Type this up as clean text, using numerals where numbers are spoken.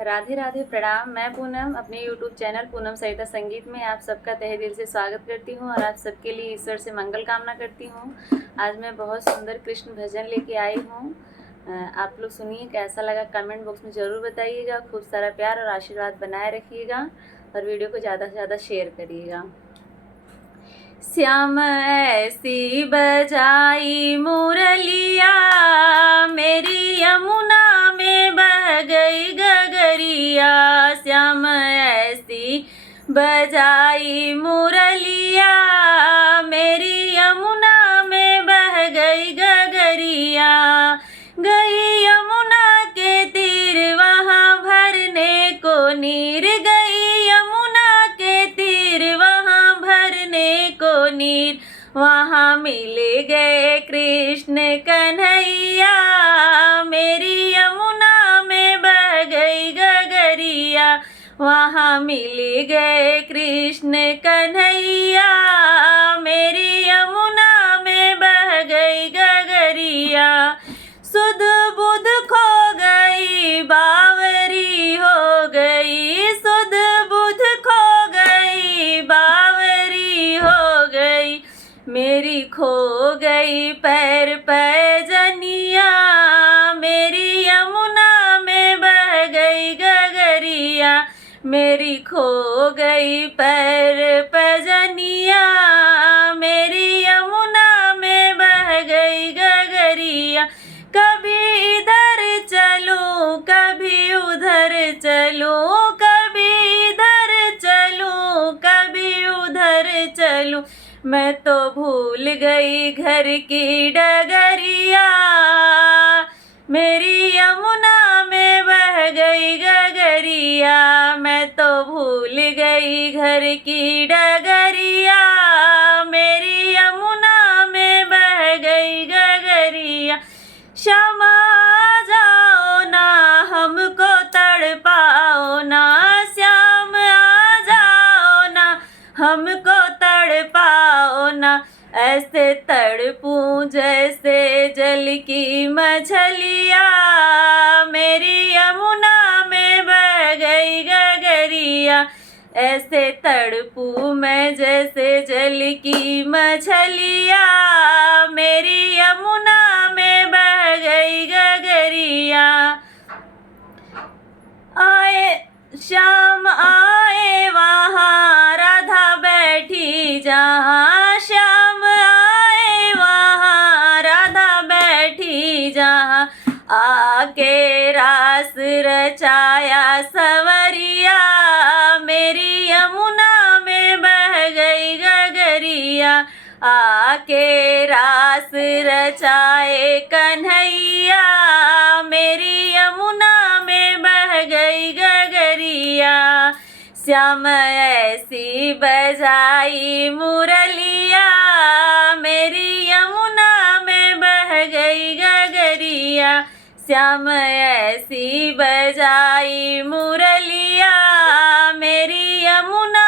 राधे राधे, प्रणाम। मैं पूनम अपने YouTube चैनल पूनम सरिता संगीत में आप सबका तहे दिल से स्वागत करती हूँ और आप सबके लिए ईश्वर से मंगल कामना करती हूँ। आज मैं बहुत सुंदर कृष्ण भजन लेके आई हूँ। आप लोग सुनिए, कैसा लगा कमेंट बॉक्स में ज़रूर बताइएगा। खूब सारा प्यार और आशीर्वाद बनाए रखिएगा और वीडियो को ज़्यादा से ज़्यादा शेयर करिएगा। श्याम ऐसी बजाई मुरलिया, मेरी यमुना में बह गई गगरिया। श्याम ऐसी बजाई मुरलिया, मेरी यमुना में बह गई गगरिया। गई यमुना के तीर वहाँ भरने को नीर, गई यमुना के तीर वहाँ भरने को नीर। वहाँ मिल गए कृष्ण कन्हैया, मेरी यमुना में बह गई गगरिया। वहाँ मिल गए कृष्ण कन्हैया, मेरी यमुना में बह गई गगरिया। सुध बुध खो गई, बावरी हो गई। सुध बुध खो गई, बावरी हो गई। मेरी खो गई पैर पैजनिया, मेरी यमुना में बह गई गगरिया। मेरी खो गई पैर पैजनिया, मेरी यमुना में बह गई गगरिया। कभी इधर चलूं, कभी उधर चलूं, कभी इधर चलूं, कभी उधर चलूं। मैं तो भूल गई घर की डगरिया, मेरी यमुना में बह गई गगरिया। मैं तो भूल गई घर की डगरिया, मेरी यमुना में बह गई गगरिया। श्याम आ जाओ ना, हमको तड़पाओ ना। श्याम आ जाओ ना, हमको तड़पाओ ना। ऐसे तड़पूं जैसे जल की मछलिया, मेरी यमुना में बह गई गगरिया। ऐसे तड़पूं मैं जैसे जल की मछलिया, मेरी यमुना में बह गई गगरिया। आए श्याम आए वहाँ, राधा बैठी जहाँ। श्याम आए वहाँ, राधा बैठी जहाँ। आके रास रचाया सवरिया, मेरी यमुना में बह गई गगरिया। आके रास रचाए कन्हैया, मेरी यमुना में बह गई गगरिया। श्याम ऐसी बजाई मुरलिया, मेरी यमुना में बह गई गगरिया। श्याम ऐसी बजाई मुरलिया, मेरी यमुना